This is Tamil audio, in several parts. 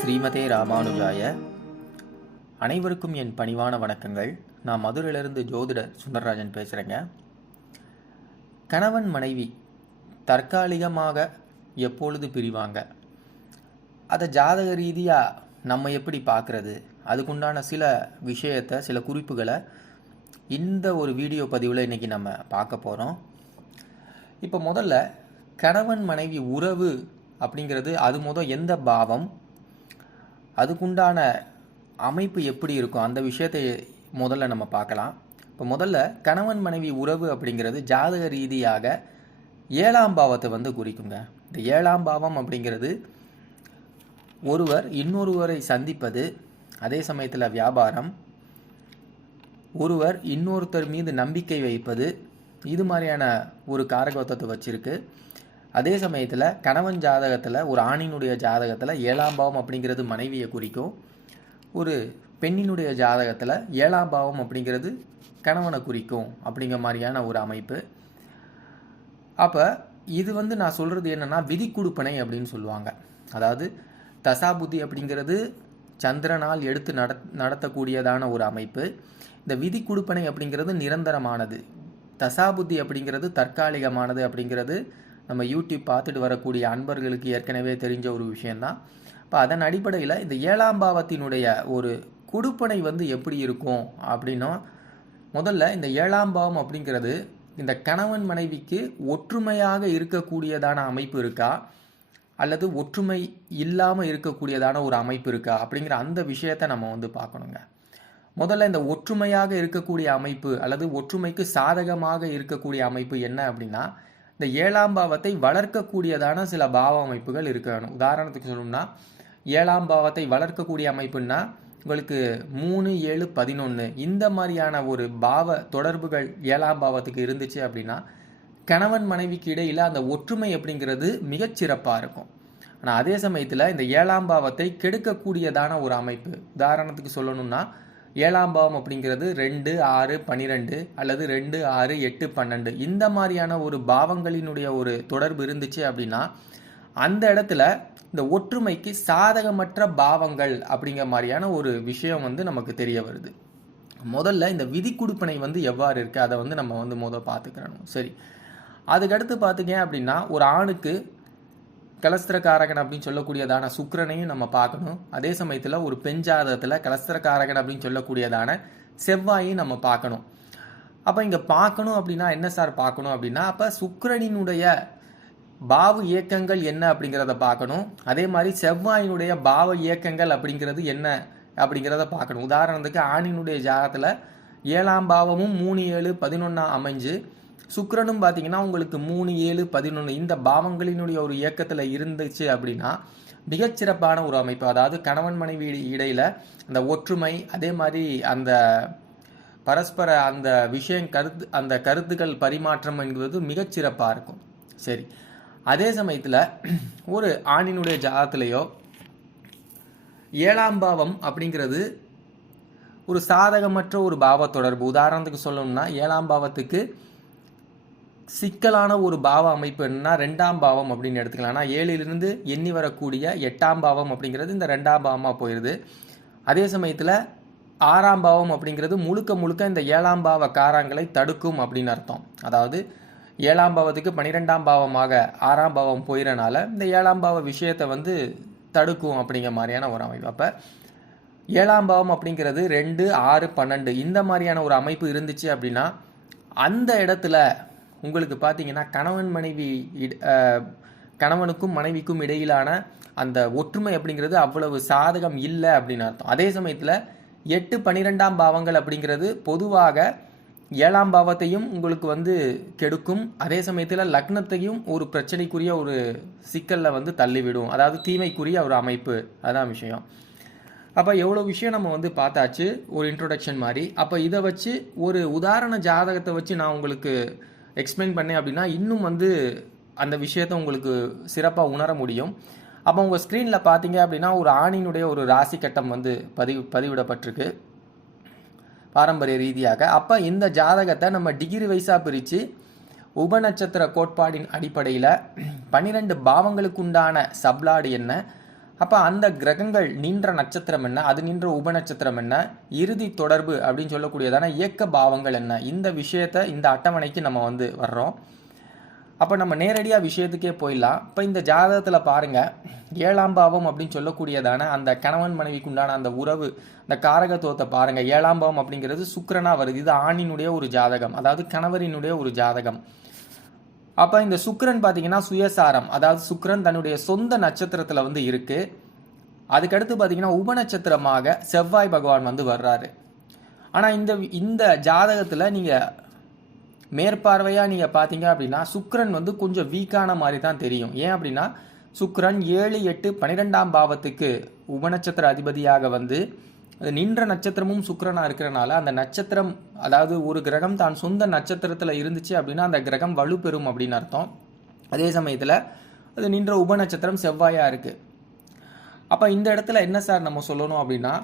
ஸ்ரீமதே ராமானுஜாய. அனைவருக்கும் என் பணிவான வணக்கங்கள். நான் மதுரையிலிருந்து ஜோதிடர் சுந்தரராஜன் பேசுகிறேங்க கணவன் மனைவி தற்காலிகமாக எப்பொழுது பிரிவாங்க? அதை ஜாதக ரீதியாக நம்ம எப்படி பார்க்குறது அதுக்குண்டான சில விஷயத்தை சில குறிப்புகளை இந்த ஒரு வீடியோ பதிவில் இன்றைக்கி நம்ம பார்க்க போகிறோம் இப்போ முதல்ல கணவன் மனைவி உறவு அப்படிங்கிறது அது முதல் எந்த பாவம்? அதுக்குண்டான அமைப்பு எப்படி இருக்கும்? அந்த விஷயத்தை முதல்ல நம்ம பார்க்கலாம். இப்போ முதல்ல கணவன் மனைவி உறவு அப்படிங்கிறது ஜாதக ரீதியாக ஏழாம் பாவத்தை வந்து குறிக்குங்க. இந்த ஏழாம் பாவம் அப்படிங்கிறது ஒருவர் இன்னொருவரை சந்திப்பது அதே சமயத்தில் வியாபாரம் ஒருவர் இன்னொருத்தர் மீது நம்பிக்கை வைப்பது இது மாதிரியான ஒரு காரகத்துவத்தை வச்சுருக்கு. அதே சமயத்தில் கணவன் ஜாதகத்தில் ஒரு ஆணினுடைய ஜாதகத்தில் ஏழாம் பாவம் அப்படிங்கிறது மனைவியை குறிக்கும். ஒரு பெண்ணினுடைய ஜாதகத்தில் ஏழாம் பாவம் அப்படிங்கிறது கணவனை குறிக்கும் அப்படிங்கிற மாதிரியான ஒரு அமைப்பு. அப்போ இது வந்து நான் சொல்கிறது என்னென்னா விதிக்குடுப்பனை அப்படின்னு சொல்லுவாங்க. அதாவது தசாபுத்தி அப்படிங்கிறது சந்திரனால் எடுத்து நட நடத்தக்கூடியதான ஒரு அமைப்பு. இந்த விதிக்குடுப்பனை அப்படிங்கிறது நிரந்தரமானது. தசாபுத்தி அப்படிங்கிறது தற்காலிகமானது அப்படிங்கிறது நம்ம யூடியூப் பார்த்துட்டு வரக்கூடிய அன்பர்களுக்கு ஏற்கனவே தெரிஞ்ச ஒரு விஷயந்தான் இப்போ அதன் அடிப்படையில் இந்த ஏழாம் பாவத்தினுடைய ஒரு குடுப்பனை வந்து எப்படி இருக்கும் அப்படின்னா முதல்ல இந்த ஏழாம் பாவம் அப்படிங்கிறது இந்த கணவன் மனைவிக்கு ஒற்றுமையாக இருக்கக்கூடியதான அமைப்பு இருக்கா? அல்லது ஒற்றுமை இல்லாமல் இருக்கக்கூடியதான ஒரு அமைப்பு இருக்கா? அப்படிங்கிற அந்த விஷயத்தை நம்ம வந்து பார்க்கணுங்க. முதல்ல இந்த ஒற்றுமையாக இருக்கக்கூடிய அமைப்பு அல்லது ஒற்றுமைக்கு சாதகமாக இருக்கக்கூடிய அமைப்பு என்ன அப்படின்னா இந்த ஏழாம் பாவத்தை வளர்க்கக்கூடியதான சில பாவ அமைப்புகள் இருக்க வேணும் உதாரணத்துக்கு சொல்லணும்னா ஏழாம் பாவத்தை வளர்க்கக்கூடிய அமைப்புன்னா உங்களுக்கு மூணு ஏழு பதினொன்று இந்த மாதிரியான ஒரு பாவ தொடர்புகள் ஏழாம் பாவத்துக்கு இருந்துச்சு அப்படின்னா கணவன் மனைவிக்கு இடையில் அந்த ஒற்றுமை அப்படிங்கிறது மிகச்சிறப்பாக இருக்கும். ஆனால் அதே சமயத்தில் இந்த ஏழாம் பாவத்தை கெடுக்கக்கூடியதான ஒரு அமைப்பு உதாரணத்துக்கு சொல்லணும்னா ஏழாம் பாவம் அப்படிங்கிறது ரெண்டு ஆறு பன்னிரெண்டு அல்லது ரெண்டு ஆறு எட்டு பன்னெண்டு. இந்த மாதிரியான ஒரு பாவங்களினுடைய ஒரு தொடர்பு இருந்துச்சு அப்படின்னா அந்த இடத்துல இந்த ஒற்றுமைக்கு சாதகமற்ற பாவங்கள் அப்படிங்கிற மாதிரியான ஒரு விஷயம் வந்து நமக்கு தெரிய வருது. முதல்ல இந்த விதி குடுப்பனை வந்து எவ்வாறு இருக்குது அதை வந்து நம்ம வந்து முதல் பார்த்துக்கிறணும். சரி. அதுக்கடுத்து பார்த்தீங்க அப்படின்னா ஒரு ஆணுக்கு கலஸ்திரக்காரகன் அப்படின்னு சொல்லக்கூடியதான சுக்கரனையும் நம்ம பார்க்கணும். அதே சமயத்தில் ஒரு பெண் ஜாதகத்தில் கலஸ்திரக்காரகன் அப்படின்னு சொல்லக்கூடியதான செவ்வாயையும் நம்ம பார்க்கணும். அப்போ இங்கே பார்க்கணும் அப்படின்னா என்ன சார் பார்க்கணும் அப்படின்னா அப்போ சுக்கரனினுடைய பாவ இயக்கங்கள் என்ன அப்படிங்கிறத பார்க்கணும். அதே மாதிரி செவ்வாயினுடைய பாவ இயக்கங்கள் அப்படிங்கிறது என்ன அப்படிங்கிறத பார்க்கணும். உதாரணத்துக்கு ஆணினுடைய ஜாதத்தில் ஏழாம் பாவமும் மூணு ஏழு பதினொன்றா அமைஞ்சு சுக்கரனும் பார்த்தீங்கன்னா உங்களுக்கு மூணு ஏழு பதினொன்று இந்த பாவங்களினுடைய ஒரு இயக்கத்தில் இருந்துச்சு அப்படின்னா மிகச்சிறப்பான ஒரு அமைப்பு. அதாவது கணவன் மனைவி இடையில் அந்த ஒற்றுமை அதே மாதிரி அந்த பரஸ்பர அந்த விஷயம் கருத்து அந்த கருத்துக்கள் பரிமாற்றம் என்பது மிகச்சிறப்பாக இருக்கும். சரி. அதே சமயத்தில் ஒரு ஆணினுடைய ஜாதத்திலேயோ ஏழாம் பாவம் அப்படிங்கிறது ஒரு சாதகமற்ற ஒரு பாவ தொடர்பு. உதாரணத்துக்கு சொல்லணும்னா ஏழாம் பாவத்துக்கு சிக்கலான ஒரு பாவ அமைப்பு என்னன்னா ரெண்டாம் பாவம் அப்படின்னு எடுத்துக்கலாம். ஆனால் ஏழிலிருந்து எண்ணி வரக்கூடிய எட்டாம் பாவம் அப்படிங்கிறது இந்த ரெண்டாம் பாவமாக போயிடுது அதே சமயத்தில் ஆறாம் பாவம் அப்படிங்கிறது முழுக்க முழுக்க இந்த ஏழாம் பாவ காரங்களை தடுக்கும் அப்படின்னு அர்த்தம். அதாவது ஏழாம் பாவத்துக்கு பன்னிரெண்டாம் பாவமாக ஆறாம் பாவம் போயிடனால இந்த ஏழாம் பாவ விஷயத்தை வந்து தடுக்கும் அப்படிங்கிற மாதிரியான ஒரு அமைப்பு. அப்போ ஏழாம் பாவம் அப்படிங்கிறது ரெண்டு ஆறு பன்னெண்டு இந்த மாதிரியான ஒரு அமைப்பு இருந்துச்சு அப்படின்னா அந்த இடத்துல உங்களுக்கு பார்த்தீங்கன்னா கணவன் மனைவி கணவனுக்கும் மனைவிக்கும் இடையிலான அந்த ஒற்றுமை அப்படிங்கிறது அவ்வளவு சாதகம் இல்லை அப்படின்னு அர்த்தம். அதே சமயத்தில் எட்டு பனிரெண்டாம் பாவங்கள் அப்படிங்கிறது பொதுவாக ஏழாம் பாவத்தையும் உங்களுக்கு வந்து கெடுக்கும். அதே சமயத்தில் லக்னத்தையும் ஒரு பிரச்சனைக்குரிய ஒரு சிக்கலில் வந்து தள்ளிவிடும். அதாவது தீமைக்குரிய ஒரு அமைப்பு. அதான் விஷயம். அப்போ எவ்வளோ விஷயம் நம்ம வந்து பார்த்தாச்சு? ஒரு இன்ட்ரொடக்ஷன் மாதிரி. அப்போ இதை வச்சு ஒரு உதாரண ஜாதகத்தை வச்சு நான் உங்களுக்கு எக்ஸ்பிளைன் பண்ணேன் அப்படின்னா இன்னும் வந்து அந்த விஷயத்த உங்களுக்கு சிறப்பாக உணர முடியும். அப்போ உங்கள் ஸ்க்ரீனில் பார்த்தீங்க அப்படின்னா ஒரு ஆணினுடைய ஒரு ராசி கட்டம் வந்து பதிவு பதிவிடப்பட்டிருக்கு. பாரம்பரிய ரீதியாக. அப்போ இந்த ஜாதகத்தை நம்ம டிகிரி வைஸாக பிரித்து உபநட்சத்திர கோட்பாடின் அடிப்படையில் பன்னிரெண்டு பாவங்களுக்கு உண்டான சப்லாடு என்ன? அப்போ அந்த கிரகங்கள் நின்ற நட்சத்திரம் என்ன? அது நின்ற உபநட்சத்திரம் என்ன? இறுதி தொடர்பு அப்படின்னு சொல்லக்கூடியதான இயக்க பாவங்கள் என்ன? இந்த விஷயத்தை இந்த அட்டவணைக்கு நம்ம வந்து வர்றோம். அப்போ நம்ம நேரடியாக விஷயத்துக்கே போயிடலாம். இப்போ இந்த ஜாதகத்தில் பாருங்கள் ஏழாம் பாவம் அப்படின்னு சொல்லக்கூடியதான அந்த கணவன் மனைவிக்கு உண்டான அந்த உறவு அந்த காரகத்துவத்தை பாருங்கள் ஏழாம் பாவம் அப்படிங்கிறது சுக்கரனாக வருது. இது ஆணினுடைய ஒரு ஜாதகம் அதாவது கணவரினுடைய ஒரு ஜாதகம். அப்போ இந்த சுக்கரன் பார்த்தீங்கன்னா சுயசாரம். அதாவது சுக்கரன் தன்னுடைய சொந்த நட்சத்திரத்தில் வந்து இருக்கு. அதுக்கடுத்து பார்த்தீங்கன்னா உபநட்சத்திரமாக செவ்வாய் பகவான் வந்து வர்றாரு. ஆனால் இந்த இந்த ஜாதகத்தில் நீங்கள் மேற்பார்வையாக நீங்கள் பார்த்தீங்க அப்படின்னா சுக்கரன் வந்து கொஞ்சம் வீக்கான மாதிரி தான் தெரியும். ஏன் அப்படின்னா சுக்கரன் ஏழு எட்டு பன்னிரெண்டாம் பாவத்துக்கு உபநட்சத்திர அதிபதியாக வந்து நின்ற நட்சத்திரமும் சுக்கரனாக இருக்கிறனால அந்த நட்சத்திரம் அதாவது ஒரு கிரகம் தான் சொந்த நட்சத்திரத்தில் இருந்துச்சு அப்படின்னா அந்த கிரகம் வலுப்பெறும் அப்படின்னு அர்த்தம். அதே சமயத்தில் அது நின்ற உபநட்சத்திரம் செவ்வாயாக இருக்குது அப்போ இந்த இடத்துல என்ன சார் நம்ம சொல்லணும் அப்படின்னா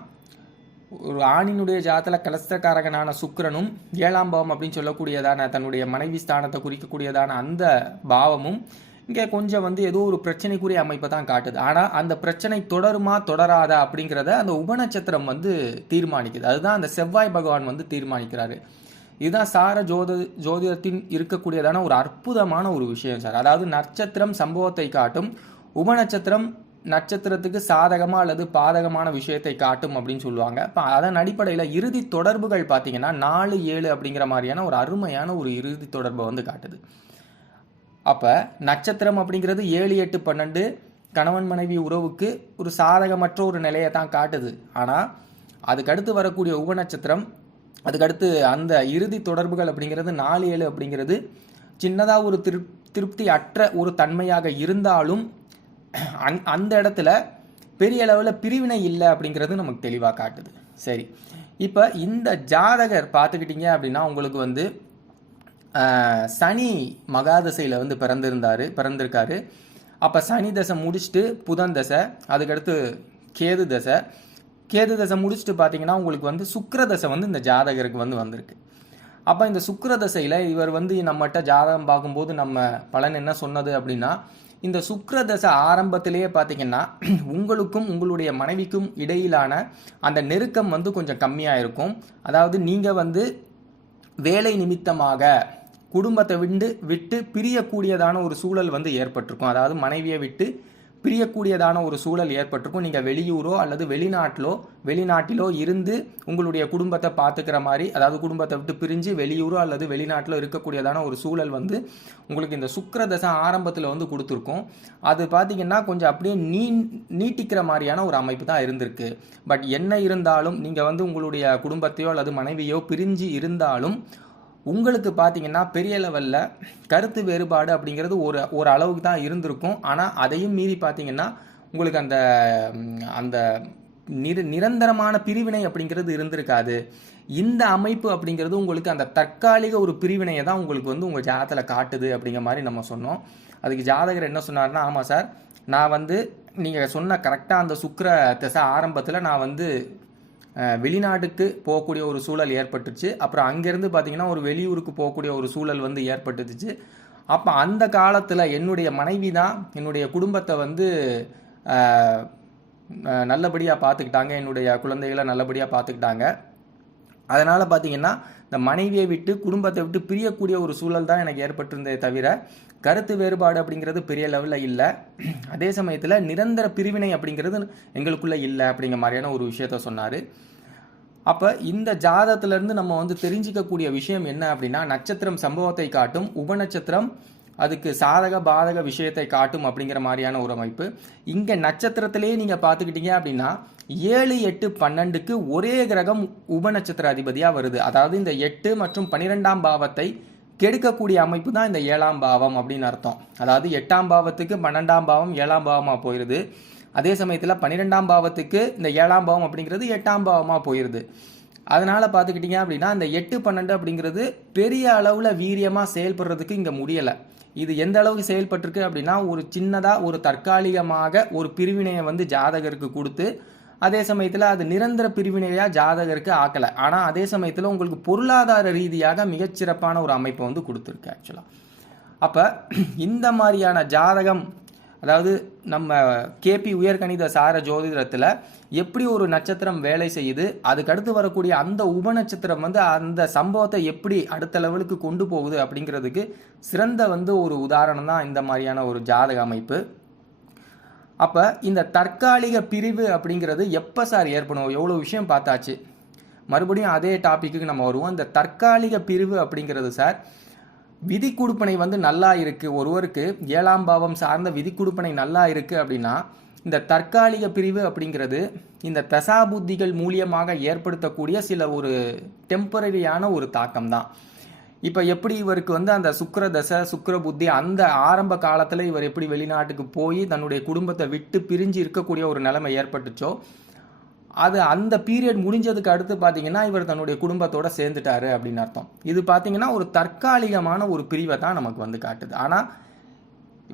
ஒரு ஆணினுடைய ஜாத்தில் கலஸ்தக்காரகனான சுக்கரனும் ஏழாம் பாவம் அப்படின்னு சொல்லக்கூடியதான தன்னுடைய மனைவி ஸ்தானத்தை குறிக்கக்கூடியதான அந்த பாவமும் இங்கே கொஞ்சம் வந்து ஏதோ ஒரு பிரச்சனைக்குரிய அமைப்பை தான் காட்டுது. ஆனால் அந்த பிரச்சனை தொடருமா தொடராதா அப்படிங்கிறத அந்த உபநட்சத்திரம் வந்து தீர்மானிக்குது. அதுதான் அந்த செவ்வாய் பகவான் வந்து தீர்மானிக்கிறாரு. இதுதான் சார ஜோத ஜோதிடத்தின் இருக்கக்கூடியதான ஒரு அற்புதமான ஒரு விஷயம் சார். அதாவது நட்சத்திரம் சம்பவத்தை காட்டும் உபநட்சத்திரம் நட்சத்திரத்துக்கு சாதகமாக அல்லது பாதகமான விஷயத்தை காட்டும் அப்படின்னு சொல்லுவாங்க. இப்போ அதன் அடிப்படையில் இறுதி தொடர்புகள் பார்த்தீங்கன்னா நாலு ஏழு அப்படிங்கிற மாதிரியான ஒரு அருமையான ஒரு இறுதி தொடர்பை வந்து காட்டுது. அப்போ நட்சத்திரம் அப்படிங்கிறது ஏழு எட்டு பன்னெண்டு கணவன் மனைவி உறவுக்கு ஒரு சாதகமற்ற ஒரு நிலையை தான் காட்டுது. ஆனால் அதுக்கடுத்து வரக்கூடிய உபநட்சத்திரம் அதுக்கடுத்து அந்த இறுதி தொடர்புகள் அப்படிங்கிறது நாலு ஏழு அப்படிங்கிறது சின்னதாக ஒரு திருப் திருப்தி அற்ற ஒரு தன்மையாக இருந்தாலும் அந் அந்த இடத்துல பெரிய அளவில் பிரிவினை இல்லை அப்படிங்கிறது நமக்கு தெளிவாக காட்டுது. சரி. இப்போ இந்த ஜாதகர் பார்த்துக்கிட்டிங்க அப்படின்னா உங்களுக்கு வந்து சனி மகாதசையில் வந்து பிறந்திருந்தார் பிறந்திருக்காரு. அப்போ சனி தசை முடிச்சுட்டு புதன் தசை அதுக்கடுத்து கேது தசை. கேது தசை முடிச்சுட்டு பார்த்தீங்கன்னா உங்களுக்கு வந்து சுக்கர தசை வந்து இந்த ஜாதகருக்கு வந்து வந்திருக்கு. அப்போ இந்த சுக்கர தசையில் இவர் வந்து நம்மகிட்ட ஜாதகம் பார்க்கும்போது நம்ம பலன் என்ன சொன்னது அப்படின்னா இந்த சுக்கர தசை ஆரம்பத்திலேயே பார்த்தீங்கன்னா உங்களுக்கும் உங்களுடைய மனைவிக்கும் இடையிலான அந்த நெருக்கம் வந்து கொஞ்சம் கம்மியாக இருக்கும். அதாவது நீங்கள் வந்து வேலை நிமித்தமாக குடும்பத்தை விட்டு விட்டு பிரியக்கூடியதான ஒரு சூழல் வந்து ஏற்பட்டிருக்கும். அதாவது மனைவியை விட்டு பிரியக்கூடியதான ஒரு சூழல் ஏற்பட்டிருக்கும். நீங்கள் வெளியூரோ அல்லது வெளிநாட்டிலோ வெளிநாட்டிலோ இருந்து உங்களுடைய குடும்பத்தை பார்த்துக்கிற மாதிரி அதாவது குடும்பத்தை விட்டு பிரிஞ்சு வெளியூரோ அல்லது வெளிநாட்டிலோ இருக்கக்கூடியதான ஒரு சூழல் வந்து உங்களுக்கு இந்த சுக்கர தசை ஆரம்பத்தில் வந்து கொடுத்துருக்கும். அது பார்த்தீங்கன்னா கொஞ்சம் அப்படியே நீ நீட்டிக்கிற மாதிரியான ஒரு அமைப்பு தான் இருந்திருக்கு. பட் என்ன இருந்தாலும் நீங்கள் வந்து உங்களுடைய குடும்பத்தையோ அல்லது மனைவியோ பிரிஞ்சு இருந்தாலும் உங்களுக்கு பார்த்தீங்கன்னா பெரிய லெவலில் கருத்து வேறுபாடு அப்படிங்கிறது ஒரு ஒரு அளவுக்கு தான் இருந்திருக்கும். ஆனால் அதையும் மீறி பார்த்தீங்கன்னா உங்களுக்கு அந்த அந்த நிர நிரந்தரமான பிரிவினை அப்படிங்கிறது இருந்திருக்காது. இந்த அமைப்பு அப்படிங்கிறது உங்களுக்கு அந்த தற்காலிக ஒரு பிரிவினையை தான் உங்களுக்கு வந்து உங்கள் ஜாதத்தில் காட்டுது அப்படிங்கிற மாதிரி நம்ம சொன்னோம். அதுக்கு ஜாதகர் என்ன சொன்னார்னா ஆமாம் சார் நான் வந்து நீங்கள் சொன்ன கரெக்டாக அந்த சுக்கர திசை ஆரம்பத்தில் நான் வந்து வெளிநாட்டுக்கு போகக்கூடிய ஒரு சூழல் ஏற்பட்டுச்சு. அப்புறம் அங்கேருந்து பார்த்தீங்கன்னா ஒரு வெளியூருக்கு போகக்கூடிய ஒரு சூழல் வந்து ஏற்பட்டுச்சு. அப்போ அந்த காலத்தில் என்னுடைய மனைவி தான் என்னுடைய குடும்பத்தை வந்து நல்லபடியாக பார்த்துக்கிட்டாங்க என்னுடைய குழந்தைகளை நல்லபடியாக பார்த்துக்கிட்டாங்க அதனால் பார்த்தீங்கன்னா இந்த மனைவியை விட்டு குடும்பத்தை விட்டு பிரியக்கூடிய ஒரு சூழல் தான் எனக்கு ஏற்பட்டிருந்தே தவிர கருத்து வேறுபாடு அப்படிங்கிறது பெரிய லெவலில் இல்லை. அதே சமயத்தில் நிரந்தர பிரிவினை அப்படிங்கிறது எங்களுக்குள்ளே இல்லை அப்படிங்கிற மாதிரியான ஒரு விஷயத்த சொன்னார். அப்போ இந்த ஜாதத்துலேருந்து நம்ம வந்து தெரிஞ்சிக்கக்கூடிய விஷயம் என்ன அப்படின்னா நட்சத்திரம் சம்பவத்தை காட்டும் உபநட்சத்திரம் அதுக்கு சாதக பாதக விஷயத்தை காட்டும் அப்படிங்கிற மாதிரியான ஒரு அமைப்பு. இங்கே நட்சத்திரத்திலேயே நீங்கள் பார்த்துக்கிட்டீங்க அப்படின்னா ஏழு எட்டு பன்னெண்டுக்கு ஒரே கிரகம் உபநட்சத்திர அதிபதியாக வருது. அதாவது இந்த எட்டு மற்றும் பன்னிரெண்டாம் பாவத்தை கெடுக்கக்கூடிய அமைப்பு தான் இந்த ஏழாம் பாவம் அப்படின்னு அர்த்தம். அதாவது எட்டாம் பாவத்துக்கு பன்னெண்டாம் பாவம் ஏழாம் பாவமாக போயிடுது அதே சமயத்தில் பன்னிரெண்டாம் பாவத்துக்கு இந்த ஏழாம் பாவம் அப்படிங்கிறது எட்டாம் பாவமாக போயிடுது அதனால் பார்த்துக்கிட்டிங்க அப்படின்னா இந்த எட்டு பன்னெண்டு அப்படிங்கிறது பெரிய அளவில் வீரியமாக செயல்படுறதுக்கு இங்கே முடியலை. இது எந்த அளவுக்கு செயல்பட்டிருக்கு அப்படின்னா ஒரு சின்னதாக ஒரு தற்காலிகமாக ஒரு பிரிவினையை வந்து ஜாதகருக்கு கொடுத்து அதே சமயத்தில் அது நிரந்தர பிரிவினையாக ஜாதகருக்கு ஆக்கலை. ஆனால் அதே சமயத்தில் உங்களுக்கு பொருளாதார ரீதியாக மிகச்சிறப்பான ஒரு அமைப்பை வந்து கொடுத்துருக்கு ஆக்சுவலாக அப்போ இந்த மாதிரியான ஜாதகம் அதாவது நம்ம கேபி உயர்கணித சார ஜோதிடத்தில் எப்படி ஒரு நட்சத்திரம் வேலை செய்யுது அதுக்கடுத்து வரக்கூடிய அந்த உப நட்சத்திரம் வந்து அந்த சம்பவத்தை எப்படி அடுத்த லெவலுக்கு கொண்டு போகுது அப்படிங்கிறதுக்கு சிறந்த வந்து ஒரு உதாரணம் தான் இந்த மாதிரியான ஒரு ஜாதக அமைப்பு. அப்போ இந்த தற்காலிக பிரிவு அப்படிங்கிறது எப்போ சார் ஏற்படும்? எவ்வளோ விஷயம் பார்த்தாச்சு. மறுபடியும் அதே டாப்பிக்கு நம்ம வருவோம். இந்த தற்காலிக பிரிவு அப்படிங்கிறது சார் விதி குடுப்பனை வந்து நல்லா இருக்கு. ஒருவருக்கு ஏழாம் பாவம் சார்ந்த விதி குடுப்பனை நல்லா இருக்கு அப்படின்னா இந்த தற்காலிக பிரிவு அப்படிங்கிறது இந்த தசாபுத்திகள் மூலியமாக ஏற்படுத்தக்கூடிய சில ஒரு டெம்பரரியான ஒரு தாக்கம் தான் இப்போ எப்படி இவருக்கு வந்து அந்த சுக்கர தசை சுக்கர புத்தி அந்த ஆரம்ப காலத்தில் இவர் எப்படி வெளிநாட்டுக்கு போய் தன்னுடைய குடும்பத்தை விட்டு பிரிஞ்சு இருக்கக்கூடிய ஒரு நிலைமை ஏற்பட்டுச்சோ அது அந்த பீரியட் முடிஞ்சதுக்கு அடுத்து பார்த்தீங்கன்னா இவர் தன்னுடைய குடும்பத்தோட சேர்ந்துட்டாரு அப்படின்னு அர்த்தம். இது பார்த்தீங்கன்னா ஒரு தற்காலிகமான ஒரு பிரிவை தான் நமக்கு வந்து காட்டுது. ஆனால்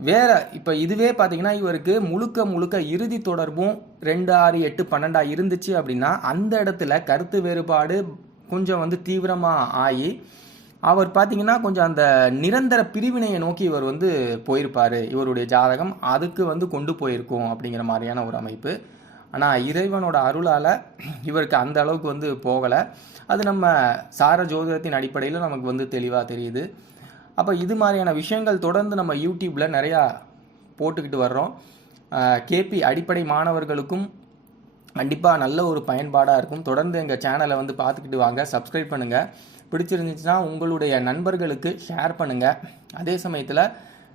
வேற இப்போ இதுவே பார்த்தீங்கன்னா இவருக்கு முழுக்க முழுக்க இறுதி தொடர்பும் ரெண்டு ஆறு எட்டு பன்னெண்டா இருந்துச்சு அப்படின்னா அந்த இடத்துல கருத்து வேறுபாடு கொஞ்சம் வந்து தீவிரமாக ஆகி அவர் பார்த்தீங்கன்னா கொஞ்சம் அந்த நிரந்தர பிரிவினையை நோக்கி இவர் வந்து போயிருப்பார். இவருடைய ஜாதகம் அதுக்கு வந்து கொண்டு போயிருக்கும் அப்படிங்கிற மாதிரியான ஒரு அமைப்பு. ஆனால் இறைவனோட அருளால் இவருக்கு அந்த அளவுக்கு வந்து போகலை. அது நம்ம சார ஜோதிடத்தின் அடிப்படையில் நமக்கு வந்து தெளிவாக தெரியுது. அப்போ இது மாதிரியான விஷயங்கள் தொடர்ந்து நம்ம யூடியூப்பில் நிறையா போட்டுக்கிட்டு வர்றோம். கேபி அடிப்படை மாணவர்களுக்கும் கண்டிப்பாக நல்ல ஒரு பயன்பாடாக இருக்கும். தொடர்ந்து எங்கள் சேனலை வந்து பார்த்துக்கிட்டு வாங்க சப்ஸ்கிரைப் பண்ணுங்கள் பிடிச்சிருந்துச்சுன்னா உங்களுடைய நண்பர்களுக்கு ஷேர் பண்ணுங்கள் அதே சமயத்தில்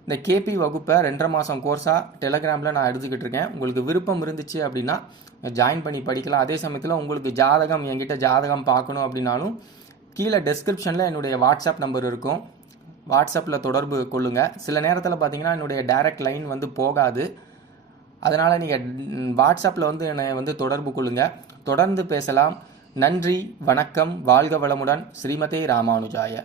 இந்த கேபி வகுப்பை ரெண்டரை மாதம் கோர்ஸாக டெலகிராமில் நான் எடுத்துக்கிட்டு இருக்கேன் உங்களுக்கு விருப்பம் இருந்துச்சு அப்படின்னா ஜாயின் பண்ணி படிக்கலாம். அதே சமயத்தில் உங்களுக்கு ஜாதகம் என்கிட்ட ஜாதகம் பார்க்கணும் அப்படின்னாலும் கீழே டெஸ்கிரிப்ஷனில் என்னுடைய வாட்ஸ்அப் நம்பர் இருக்கும். வாட்ஸ்அப்பில் தொடர்பு கொள்ளுங்கள் சில நேரத்தில் பார்த்தீங்கன்னா என்னுடைய டைரக்ட் லைன் வந்து போகாது. அதனால் நீங்கள் வாட்ஸ்அப்பில் வந்து என்னை வந்து தொடர்பு கொள்ளுங்கள் தொடர்ந்து பேசலாம். நன்றி வணக்கம் வாழ்க வளமுடன். ஸ்ரீமதே ராமானுஜாய.